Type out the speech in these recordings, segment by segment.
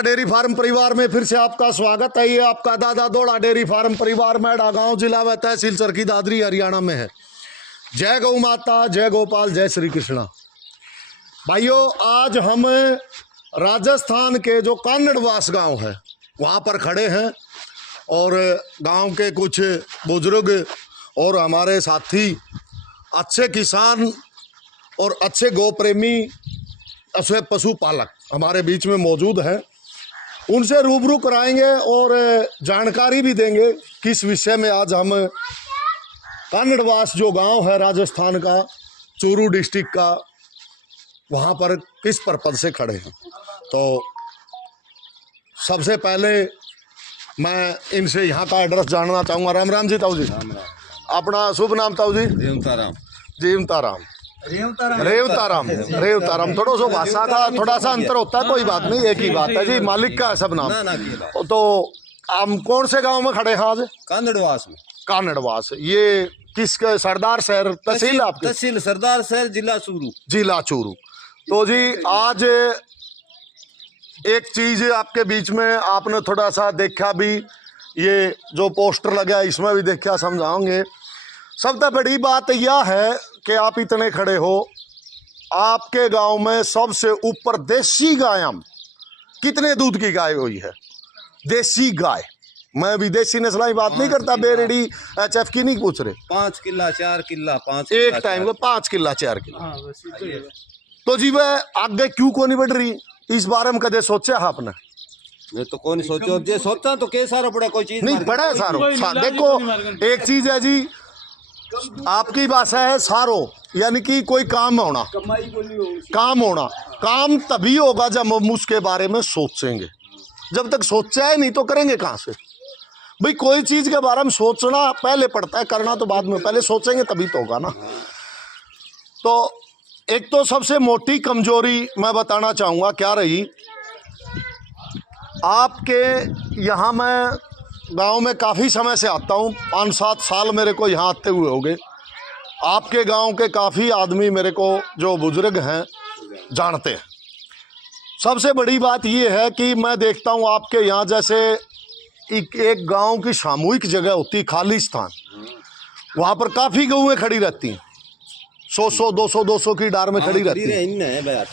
Dairy farm परिवार में फिर से आपका स्वागत है। ये आपका दादा दौड़ा डेयरी फार्म परिवार मैडा गांव जिला व तहसील चरखी दादरी हरियाणा में है। जय गौ माता, जय गोपाल, जय श्री कृष्णा। भाइयों, आज हम राजस्थान के जो कानड़वास गांव है वहां पर खड़े हैं और गांव के कुछ बुजुर्ग और हमारे साथी अच्छे किसान और अच्छे गौ प्रेमी अच्छे पशुपालक हमारे बीच में मौजूद हैं। उनसे रूबरू कराएंगे और जानकारी भी देंगे किस विषय में आज हम कानड़वास जो गांव है राजस्थान का, चूरू डिस्ट्रिक्ट का, वहां पर किस पर्पज से खड़े हैं। तो सबसे पहले मैं इनसे यहाँ का एड्रेस जानना चाहूँगा। राम राम जी ताऊ जी। अपना शुभ नाम ताऊ जी? जीवताराम। जीवताराम। रेवताराम। थोड़ा सा भाषा का थोड़ा सा अंतर होता है, कोई बात नहीं, एक ही बात है जी। मालिक का है सब नाम। तो हम कौन से गांव में खड़े हैं आज? कानड़वास में। कानड़वास, ये किसके? सरदार शहर तहसील आपकी? तहसील सरदार शहर, जिला चूरू। जिला चूरू। तो जी आज एक चीज आपके बीच में आपने थोड़ा सा देखा भी, ये जो पोस्टर लगा इसमें भी देखा, समझाओगे। सबसे बड़ी बात यह है कि आप इतने खड़े हो, आपके गांव में सबसे ऊपर देसी गाय, कितने दूध की गाय हुई है? देसी गाय, मैं विदेशी नस्ल की बात नहीं करता, बेरेडी HF की नहीं पूछ रहे। 5 किला 4 किला 5 एक टाइम को 5 किला 4 किला। तो जी वह आगे क्यों को नहीं बढ़ रही, इस बारे में कदे सोचा है आपने? मैं तो कौन सोचो, जे सोचा तो के सारा बड़ा कोई चीज नहीं बड़ा है सारो। देखो एक चीज है जी, आपकी भाषा है सारो, यानी कि कोई काम होना, काम होना। काम तभी होगा जब हम उसके बारे में सोचेंगे। जब तक सोचा है नहीं तो करेंगे कहाँ से भाई? कोई चीज के बारे में सोचना पहले पड़ता है, करना तो बाद में, पहले सोचेंगे तभी तो होगा ना। तो एक तो सबसे मोटी कमजोरी मैं बताना चाहूंगा क्या रही आपके यहाँ। मैं गांव में काफ़ी समय से आता हूँ, 5-7 साल मेरे को यहाँ आते हुए हो गए। आपके गांव के काफ़ी आदमी मेरे को जो बुजुर्ग हैं जानते हैं। सबसे बड़ी बात ये है कि मैं देखता हूँ आपके यहाँ जैसे एक गांव की सामूहिक जगह होती है, खाली स्थान, वहाँ पर काफ़ी गऊएं खड़ी रहती हैं, 100 200 की डार में खड़ी रहती है।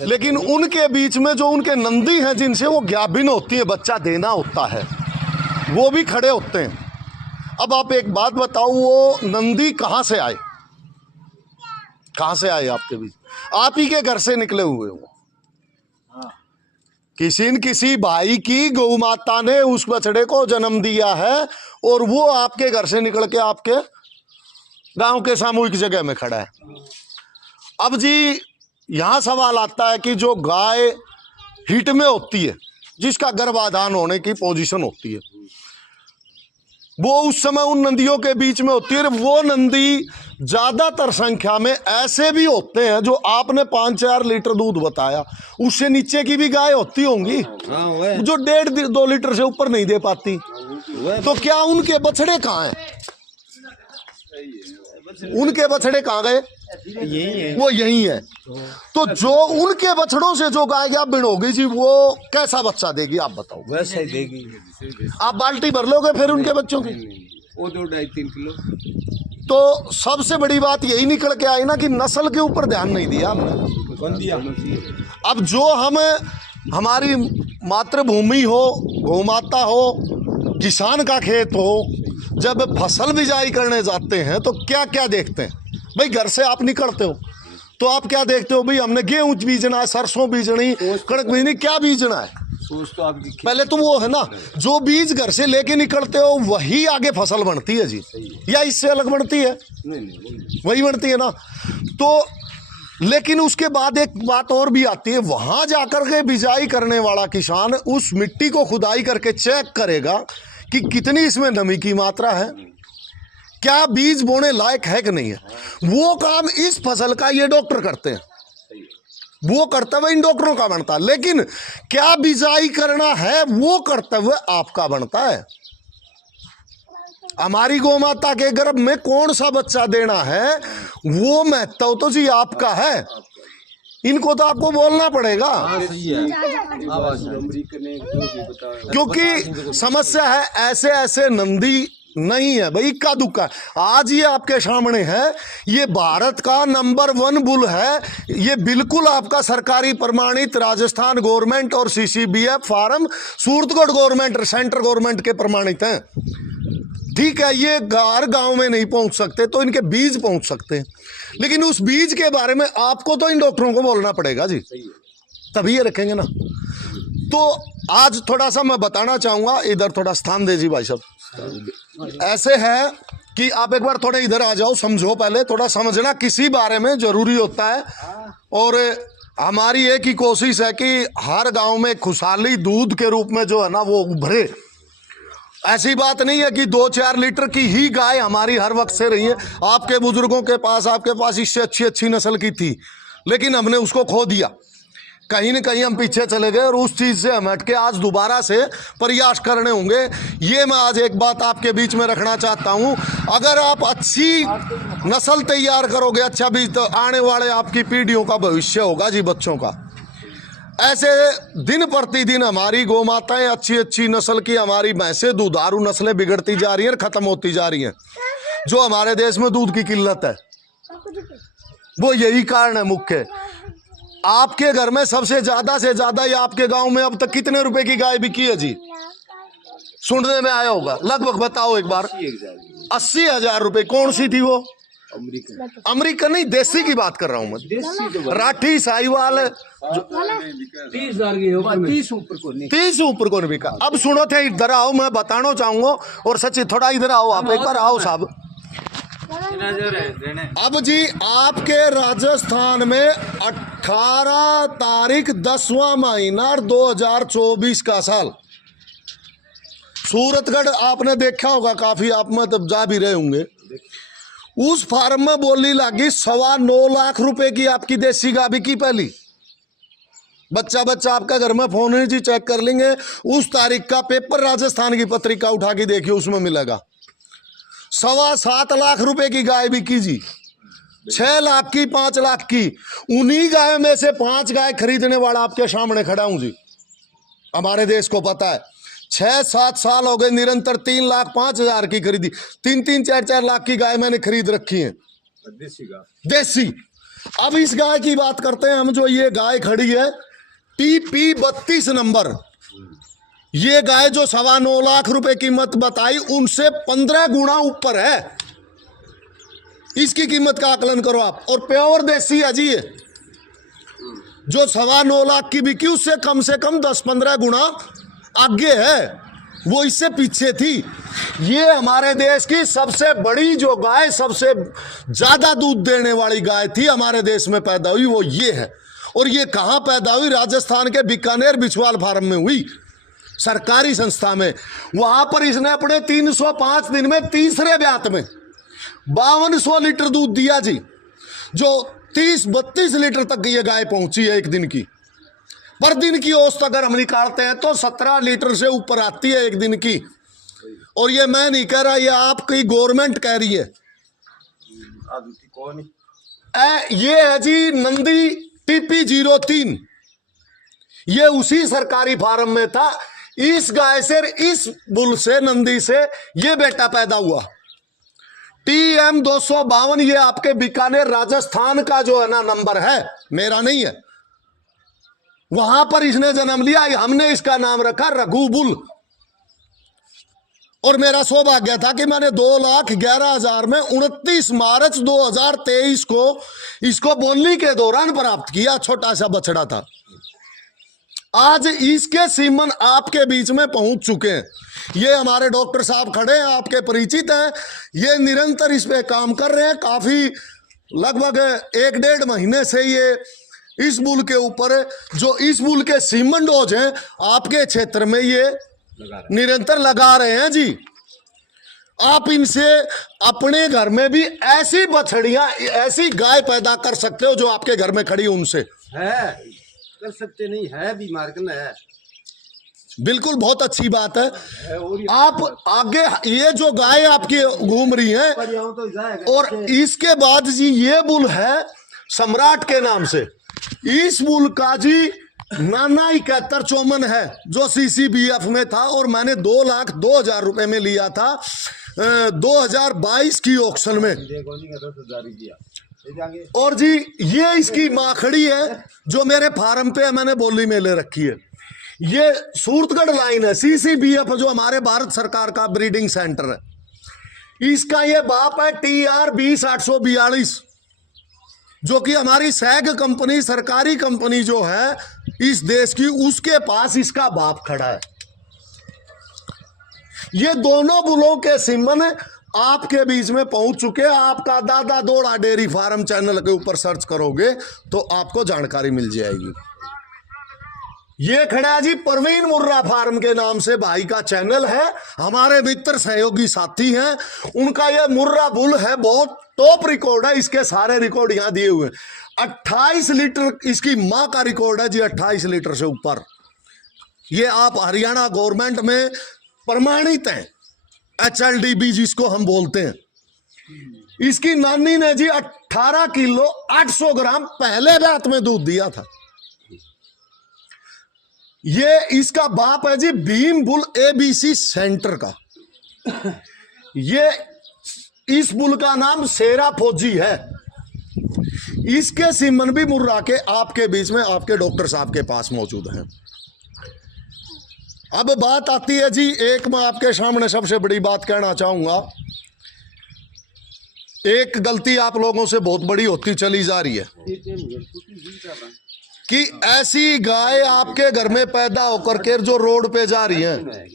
लेकिन उनके बीच में जो उनके नंदी हैं जिनसे वो ज्ञाबिन होती है, बच्चा देना होता है, वो भी खड़े होते हैं। अब आप एक बात बताओ, वो नंदी कहाँ से आए? कहाँ से आए आपके बीच? आप ही के घर से निकले हुए हो। किसी न किसी भाई की गौ माता ने उस बछड़े को जन्म दिया है और वो आपके घर से निकल के आपके गांव के सामूहिक जगह में खड़ा है। अब जी यहाँ सवाल आता है कि जो गाय हिट में होती है, जिसका गर्भाधान होने की पोजीशन होती है, वो उस समय उन नंदियों के बीच में होती है। वो नंदी ज्यादातर संख्या में ऐसे भी होते हैं जो आपने 5-4 लीटर दूध बताया, उससे नीचे की भी गाय होती होंगी जो 1.5-2 लीटर से ऊपर नहीं दे पाती। तो क्या उनके बछड़े कहाँ हैं? उनके बछड़े कहाँ गए? वो यही है। तो जो उनके बछड़ों से जो गाय गाभिन होगी जी, वो कैसा बच्चा देगी आप बताओ? वैसे ही देगी। आप बाल्टी भर लोगे फिर उनके बच्चों की? वो 2-2.5-3 किलो। तो सबसे बड़ी बात यही निकल के आई ना कि नस्ल के ऊपर ध्यान नहीं दिया आपने। अब जो हम, हमारी मातृभूमि हो, गौमाता हो, किसान का खेत हो, जब फसल बिजाई करने जाते हैं तो क्या क्या देखते हैं भाई? घर से आप निकलते हो तो आप क्या देखते हो भाई? हमने गेहूं बीजना है, सरसों बीजनी, कणक बीजनी, क्या बीजना है? तो आपकी पहले तो वो है ना, जो बीज घर से लेके निकलते हो वही आगे फसल बनती है जी, या इससे अलग बनती है? नहीं, वही बनती है ना। तो लेकिन उसके बाद एक बात और भी आती है, वहां जाकर के बिजाई करने वाला किसान उस मिट्टी को खुदाई करके चेक करेगा कि कितनी इसमें नमी की मात्रा है, क्या बीज बोने लायक है कि नहीं है। वो काम इस फसल का ये डॉक्टर करते हैं, वो कर्तव्य इन डॉक्टरों का बनता है। लेकिन क्या बिजाई करना है वो कर्तव्य आपका बनता है। हमारी गौ माता के गर्भ में कौन सा बच्चा देना है वो महत्व तो जी आपका है। इनको तो आपको बोलना पड़ेगा, सही है। आवाज है। क्योंकि समस्या है ऐसे ऐसे नंदी नहीं है भाई, इक्का दुक्का। आज ये आपके सामने है, ये भारत का नंबर 1 बुल है, ये बिल्कुल आपका सरकारी प्रमाणित राजस्थान गवर्नमेंट और CCBF farm Suratgarh government central government के प्रमाणित हैं। ठीक है, ये हर गांव में नहीं पहुंच सकते तो इनके बीज पहुंच सकते हैं, लेकिन उस बीज के बारे में आपको तो इन डॉक्टरों को बोलना पड़ेगा जी, तभी ये रखेंगे ना। तो आज थोड़ा सा मैं बताना चाहूंगा, इधर थोड़ा स्थान दे जी भाई साहब। ऐसे है कि आप एक बार थोड़े इधर आ जाओ, समझो, पहले थोड़ा समझना किसी बारे में जरूरी होता है। और हमारी एक ही कोशिश है कि हर गांव में खुशहाली दूध के रूप में जो है ना वो उभरे। ऐसी बात नहीं है कि 2-4 लीटर की ही गाय हमारी हर वक्त से रही है। आपके बुजुर्गों के पास, आपके पास इससे अच्छी अच्छी नस्ल की थी, लेकिन हमने उसको खो दिया, कहीं न कहीं हम पीछे चले गए और उस चीज़ से हम हट के आज दोबारा से प्रयास करने होंगे। ये मैं आज एक बात आपके बीच में रखना चाहता हूँ, अगर आप अच्छी नस्ल तैयार करोगे, अच्छा बीज, तो आने वाले आपकी पीढ़ियों का भविष्य होगा जी, बच्चों का। ऐसे दिन प्रतिदिन हमारी गौ माताएं अच्छी अच्छी नस्ल की, हमारी भैंसें दुधारू नस्लें बिगड़ती जा रही हैं, ख़त्म होती जा रही हैं। जो हमारे देश में दूध की किल्लत है वो यही कारण है मुख्य। आपके घर में सबसे ज्यादा से ज्यादा या आपके गांव में अब तक कितने रुपए की गाय बिकी है जी? सुनने में आया होगा, लगभग बताओ एक बार। 80,000 रुपए। कौन सी थी वो? अमेरिकन नहीं, देसी की बात कर रहा हूँ मैं। राठी साहिवाल 30 ऊपर को नहीं बिका। अब सुनो थे, इधर आओ, मैं बताना चाहूंगा। और सच्ची थोड़ा इधर आओ, आप एक बार आओ साहब। अब जी आपके राजस्थान में 18 तारीख 10वां महीना 2024 का साल, सूरतगढ़ आपने देखा होगा, काफी आप में तब जा भी रहे होंगे। उस फार्म में बोली लगी 9.25 लाख रुपए की आपकी देसी गाय बिकी पहली। बच्चा बच्चा आपका घर में फोन है जी, चेक कर लेंगे। उस तारीख का पेपर राजस्थान की पत्रिका उठा के देखिए, उसमें मिलेगा 7.25 लाख रुपए की गाय बिकी जी। 6 लाख की, 5 लाख की। उन्हीं गाय में से 5 गाय खरीदने वाला आपके सामने खड़ा हूं जी। हमारे देश को पता है 6-7 साल हो गए निरंतर 3,05,000 की खरीदी, 3-3, 4-4 लाख की गाय मैंने खरीद रखी है देसी। अब इस गाय की बात करते हैं हम, जो ये गाय खड़ी है TP 32 नंबर, ये गाय जो 9.25 लाख रुपए कीमत बताई, उनसे 15 गुना ऊपर है। इसकी कीमत का आकलन करो आप। और प्योर देसी है जी, ये जो 9.25 लाख की बिकी उससे कम से कम 10-15 गुना आगे है, वो इससे पीछे थी। ये हमारे देश की सबसे बड़ी जो गाय, सबसे ज्यादा दूध देने वाली गाय थी हमारे देश में पैदा हुई, वो ये है। और ये कहाँ पैदा हुई? राजस्थान के बीकानेर बिछवाल फार्म में हुई, सरकारी संस्था में। वहां पर इसने अपने 305 दिन में तीसरे ब्यात में 5200 लीटर दूध दिया जी, जो 30-32 लीटर तक ये गाय पहुंची है एक दिन की। पर दिन की औसत अगर हम निकालते हैं तो 17 लीटर से ऊपर आती है एक दिन की। और ये मैं नहीं कह रहा, ये आपकी गवर्नमेंट कह रही है। ये है जी नंदी TP 03, ये उसी सरकारी फार्म में था। इस गाय से, इस बुल से, नंदी से ये बेटा पैदा हुआ। TM 252, ये आपके बीकानेर राजस्थान का जो है ना नंबर है, मेरा नहीं है। वहां पर इसने जन्म लिया, हमने इसका नाम रखा रघु बुल। और मेरा सौभाग्य था कि मैंने 2,11,000 में 29 मार्च 2023 को इसको बोली के दौरान प्राप्त किया। छोटा सा बछड़ा था। आज इसके सीमन आपके बीच में पहुंच चुके हैं। ये हमारे डॉक्टर साहब खड़े हैं, आपके परिचित हैं। ये निरंतर इस पे काम कर रहे हैं। काफी लगभग 1-1.5 महीने से ये इस बुल के ऊपर, जो इस बुल के सीमन डोज हैं आपके क्षेत्र में, ये निरंतर लगा रहे हैं जी। आप इनसे अपने घर में भी ऐसी बछड़ियां, ऐसी गाय पैदा कर सकते हो जो आपके घर में खड़ी उनसे है, कर सकते नहीं है, बीमार करना है। बिल्कुल, बहुत अच्छी बात है। आप आगे, ये जो गाय आपकी घूम रही है, और इसके बाद जी ये बुल है सम्राट के नाम से। इस बुल का जी नाना 7154 है जो CCBF में था और मैंने 2,02,000 रुपए में लिया था 2022 की ऑक्शन में। और जी ये इसकी माखड़ी है जो मेरे फार्म पे मैंने बोली में ले रखी है। ये सूरतगढ़ लाइन है, CCBF जो हमारे भारत सरकार का ब्रीडिंग सेंटर है। इसका ये बाप है TR 20,842 जो कि हमारी सैग कंपनी सरकारी कंपनी जो है इस देश की, उसके पास इसका बाप खड़ा है। ये दोनों बुलों के सिमन आपके बीच में पहुंच चुके हैं। आपका दादा दोड़ा डेयरी फार्म चैनल के ऊपर सर्च करोगे तो आपको जानकारी मिल जाएगी। ये खड़ा है जी परवीन मुर्रा फार्म के नाम से भाई का चैनल है, हमारे मित्र सहयोगी साथी हैं। उनका ये मुर्रा बुल है, बहुत टॉप रिकॉर्ड है, इसके सारे रिकॉर्ड यहां दिए हुए। 28 लीटर इसकी मां का रिकॉर्ड है जी, 28 लीटर से ऊपर। ये आप हरियाणा गवर्नमेंट में प्रमाणित है, HLDB जिसको हम बोलते हैं। इसकी नानी ने जी 18 किलो 800 ग्राम पहले रात में दूध दिया था। ये इसका बाप है जी भीम बुल ABC सेंटर का। ये इस बुल का नाम शेरा फौजी है। इसके सिमन भी मुर्रा के आपके बीच में आपके डॉक्टर साहब के पास मौजूद हैं। अब बात आती है जी, एक मैं आपके सामने सबसे बड़ी बात कहना चाहूंगा। एक गलती आप लोगों से बहुत बड़ी होती चली जा रही है कि ऐसी गाय आपके घर में पैदा होकर के जो रोड पे जा रही हैं,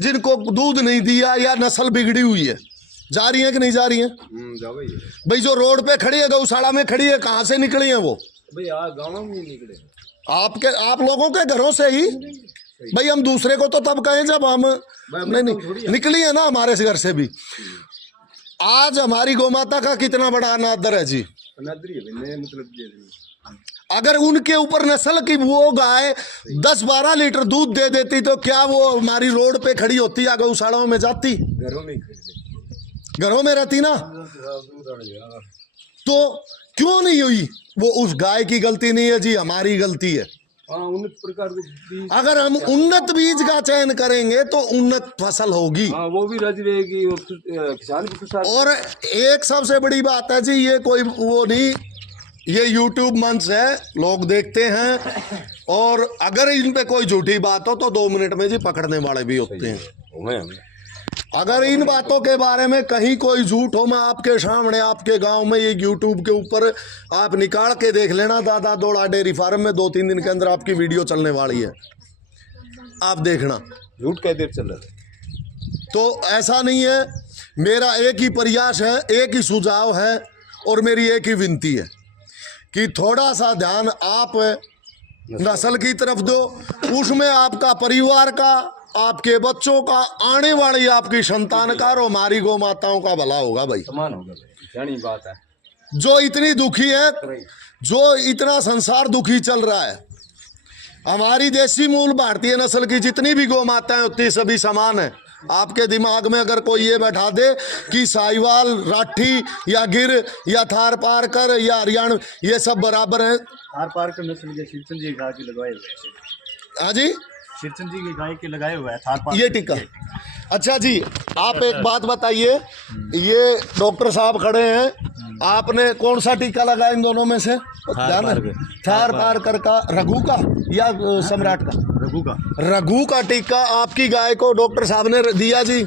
जिनको दूध नहीं दिया या नस्ल बिगड़ी हुई है, जा रही है कि नहीं जा रही है? भाई जो रोड पे खड़ी है, गौशाला में खड़ी है, कहाँ से निकली है वो? भाई गाँव में निकले आप लोगों के घरों से ही। भाई हम दूसरे को तो तब कहें जब हम नहीं निकली है ना हमारे घर से भी। आज हमारी गौ माता का कितना बड़ा अनादर है जी। अगर उनके ऊपर नस्ल की वो गाय 10-12 लीटर दूध दे देती तो क्या वो हमारी रोड पे खड़ी होती या गौशालाओं में जाती? घरों में रहती ना। तो क्यों नहीं हुई? वो उस गाय की गलती नहीं है जी, हमारी गलती है। उन्नत प्रकार के अगर हम उन्नत बीज का चयन करेंगे तो उन्नत फसल होगी। वो भी राजी रहेगी और किसान भी खुश। और एक सबसे बड़ी बात है जी, ये कोई वो नहीं, ये YouTube मंच है, लोग देखते हैं और अगर इन पे कोई झूठी बात हो तो 2 मिनट में जी पकड़ने वाले भी होते हैं। अगर इन बातों के बारे में कहीं कोई झूठ हो, मैं आपके सामने आपके गांव में ये YouTube के ऊपर आप निकाल के देख लेना। दादा दोड़ा डेयरी फार्म में 2-3 दिन के अंदर आपकी वीडियो चलने वाली है, आप देखना। झूठ कह देर चल रहा तो ऐसा नहीं है। मेरा एक ही प्रयास है, एक ही सुझाव है और मेरी एक ही विनती है कि थोड़ा सा ध्यान आप नस्ल की तरफ दो। उसमें आपका परिवार का, आपके बच्चों का, आने वाली आपकी संतान का और हमारी गौ माताओं का भला होगा भाई। समान होगा भाई, जानी बात है। जो इतनी दुखी है, जो इतना संसार दुखी चल रहा है, हमारी देसी मूल भारतीय नस्ल की जितनी भी गौ माताएं होती सभी समान है। आपके दिमाग में अगर कोई ये बैठा दे कि साहिवाल, राठी या गिर या थार पारकर या हरियाणा ये सब बराबर है। थार पारकर नस्ल के शिवचंद जी गाय के लगाए हुए हैं। हाँ जी, शिवचंद जी की गाय के लगाए हुए हैं थार पारकर ये टीका। अच्छा जी, आप एक बात बताइए, ये डॉक्टर साहब खड़े हैं, आपने कौन सा टीका लगाया इन दोनों में से? ध्यान है? थार पारकर का, रघु का या सम्राट का? रघु का टीका आपकी गाय को डॉक्टर साहब ने दिया जी।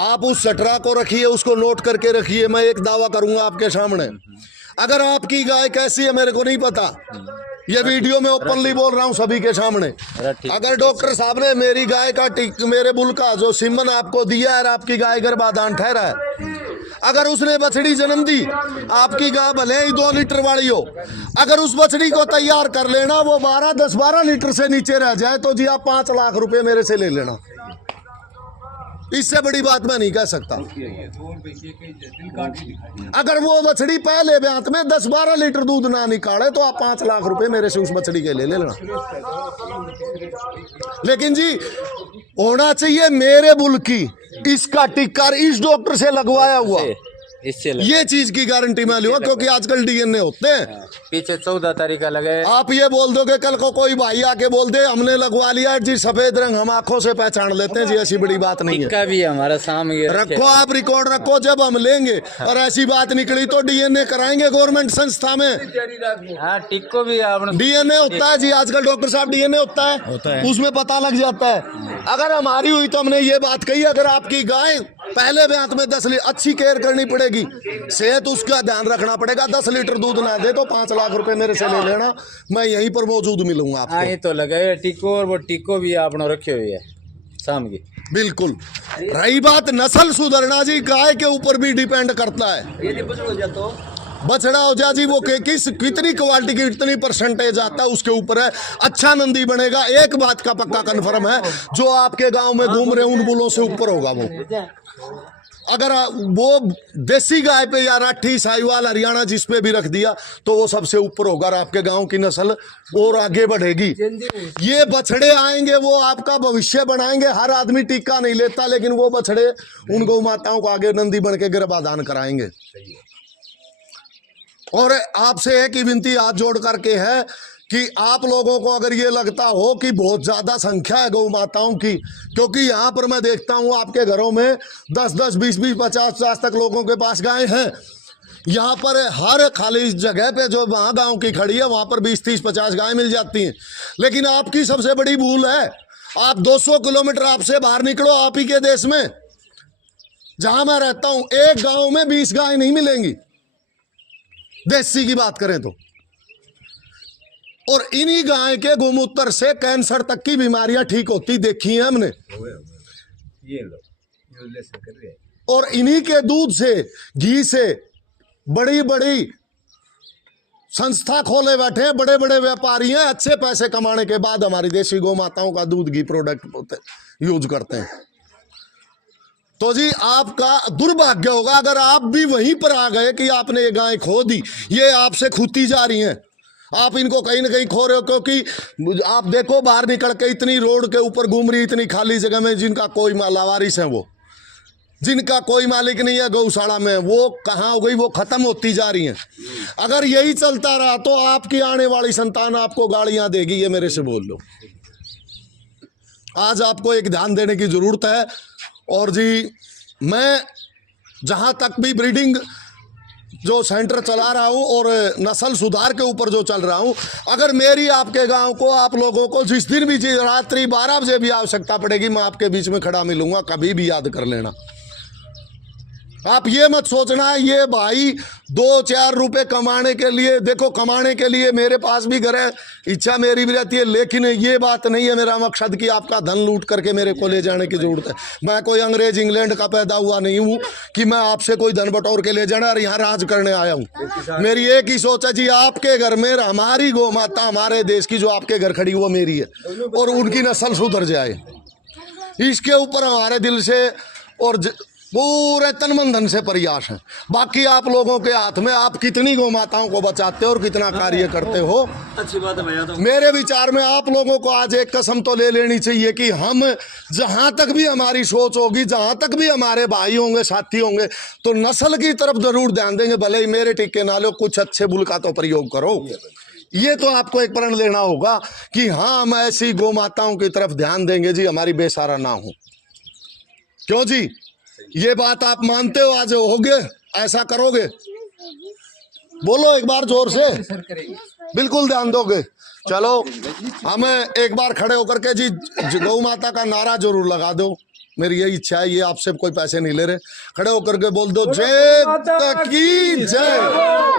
आप उस सटरा को रखिए, उसको नोट करके रखिए। मैं एक दावा करूंगा आपके सामने, अगर आपकी गाय कैसी है मेरे को नहीं पता, ये वीडियो में ओपनली बोल रहा हूँ सभी के सामने। अगर डॉक्टर साहब ने मेरी गाय का मेरे बुल का जो सिमन आपको दिया है, आपकी गाय गर्भाधान ठहरा है, अगर उसने बछड़ी जन्म दी, आपकी गाय भले ही 2 लीटर वाली हो, अगर उस बछड़ी को तैयार कर लेना, वो 10-12 लीटर से नीचे रह जाए तो जी आप 5 लाख रुपए मेरे से ले लेना। इससे बड़ी बात मैं नहीं कह सकता। अगर वो बछड़ी पहले ब्यात में 10-12 लीटर दूध ना निकाले तो आप 5 लाख रुपए मेरे से उस बछड़ी के ले लेना। लेकिन जी होना चाहिए मेरे बुल की, इसका टिक्कर इस डॉक्टर से लगवाया हुआ, इससे ये चीज की गारंटी मैं लूंगा, क्योंकि आजकल डीएनए होते हैं। पीछे 14 तारीख का लगे। आप ये बोल दोगे कल को कोई भाई आके बोल दे हमने लगवा लिया जी सफेद रंग, हम आंखों से पहचान लेते हैं जी, ऐसी बड़ी बात नहीं है। टिक्का भी हमारा सामने रखो, आप रिकॉर्ड रखो, जब हम लेंगे और ऐसी बात निकली तो डीएनए कराएंगे गवर्नमेंट संस्था में। हाँ टिक्को भी आपने डीएनए होता है जी आजकल, डॉक्टर साहब डीएनए होता है, उसमें पता लग जाता है। अगर हमारी हुई तो हमने ये बात कही, अगर आपकी गाय पहले ब्यात में 10 लीटर, अच्छी केयर करनी पड़ेगी, सेहत उसका ध्यान रखना पड़ेगा, 10 लीटर दूध ना दे तो 5 लाख रुपए मेरे से ले लेना, मैं यहीं पर मौजूद मिलूंगा आपको। हाँ तो लगे टिक्को, और वो टिक्को भी आपने रखे हुए है शाम की। बिल्कुल। रही बात नस्ल सुधरना जी, गाय के ऊपर भी डिपेंड करता है। बछड़ा हो जा जी, वो किस कितनी क्वालिटी की कितनी परसेंटेज आता है उसके ऊपर है। अच्छा नंदी बनेगा, एक बात का पक्का कन्फर्म है, जो आपके गांव में घूम रहे उन बुलों से ऊपर होगा वो। अगर वो देसी गाय पे या राठी साहिवाल हरियाणा जिस पे भी रख दिया तो वो सबसे ऊपर होगा और आपके गांव की नस्ल और आगे बढ़ेगी। ये बछड़े आएंगे वो आपका भविष्य बनाएंगे। हर आदमी टीका नहीं लेता, लेकिन वो बछड़े उन गौ माताओं को आगे नंदी बन के गर्भाधान कराएंगे। और आपसे एक ही विनती हाथ जोड़ करके है कि आप लोगों को अगर ये लगता हो कि बहुत ज्यादा संख्या है गौ माताओं की, क्योंकि यहाँ पर मैं देखता हूँ आपके घरों में 10-10, 20-20, 50-50 तक लोगों के पास गाय हैं। यहाँ पर हर खाली जगह पे जो वहाँ गांव की खड़ी है वहाँ पर 20-30-50 गाय मिल जाती हैं। लेकिन आपकी सबसे बड़ी भूल है, आप 200 किलोमीटर आपसे बाहर निकलो, आप ही के देश में जहाँ मैं रहता हूँ एक गाँव में 20 गाय नहीं मिलेंगी, देसी की बात करें तो। और इन्हीं गाय के गोमूत्र से कैंसर तक की बीमारियां ठीक होती देखी हैं हमने। और इन्हीं के दूध से, घी से बड़ी बड़ी संस्था खोले बैठे हैं, बड़े बड़े व्यापारी हैं, अच्छे पैसे कमाने के बाद हमारी देशी गौ माताओं का दूध घी प्रोडक्ट यूज करते हैं। तो जी आपका दुर्भाग्य होगा अगर आप भी वहीं पर आ गए कि आपने ये गाय खो दी। ये आपसे खूती जा रही हैं, आप इनको कहीं ना कहीं खो रहे हो, क्योंकि आप देखो बाहर निकल के इतनी रोड के ऊपर घूम रही, इतनी खाली जगह में, जिनका कोई लावारिस है, वो जिनका कोई मालिक नहीं है गौशाला में, वो कहाँ हो गई, वो खत्म होती जा रही हैं। अगर यही चलता रहा तो आपकी आने वाली संतान आपको गालियां देगी, ये मेरे से बोल लो। आज आपको एक ध्यान देने की जरूरत है। और जी मैं जहाँ तक भी ब्रीडिंग जो सेंटर चला रहा हूँ और नस्ल सुधार के ऊपर जो चल रहा हूँ, अगर मेरी आपके गांव को, आप लोगों को जिस दिन भी रात्रि 12 बजे भी आवश्यकता पड़ेगी, मैं आपके बीच में खड़ा मिलूंगा, कभी भी याद कर लेना। आप ये मत सोचना ये भाई 2-4 रुपए कमाने के लिए, देखो कमाने के लिए मेरे पास भी घर है, इच्छा मेरी भी रहती है, लेकिन ये बात नहीं है मेरा मकसद कि आपका धन लूट करके मेरे को ले जाने की जरूरत है। मैं कोई अंग्रेज इंग्लैंड का पैदा हुआ नहीं हूँ कि मैं आपसे कोई धन बटोर के ले जाना और यहाँ राज करने आया हूँ। मेरी एक ही सोच है जी, आपके घर में हमारी गौ माता, हमारे देश की जो आपके घर खड़ी वो मेरी है, और उनकी नस्ल सुधर जाए, इसके ऊपर हमारे दिल से और पूरे तन मन धन से प्रयास है। बाकी आप लोगों के हाथ में, आप कितनी गौ माताओं को बचाते हो और कितना कार्य करते हो। अच्छी बात है भैया। तो मेरे विचार में आप लोगों को आज एक कसम तो ले लेनी चाहिए कि हम जहां तक भी हमारी सोच होगी, जहां तक भी हमारे भाई होंगे, साथी होंगे, तो नस्ल की तरफ जरूर ध्यान देंगे। भले ही मेरे टिक्के ना लो, कुछ अच्छे बुल का तो प्रयोग करो। ये तो आपको एक प्रण लेना होगा कि हाँ हम ऐसी गौ माताओं की तरफ ध्यान देंगे जी, हमारी बेसहारा ना हो। क्यों जी, ये बात आप मानते हो? आज होगे, ऐसा करोगे? बोलो एक बार जोर से, बिल्कुल ध्यान दोगे। चलो हमें एक बार खड़े होकर के जी गौ माता का नारा जरूर लगा दो, मेरी यही इच्छा है। ये आपसे कोई पैसे नहीं ले रहे, खड़े होकर के बोल दो जय माता की जय।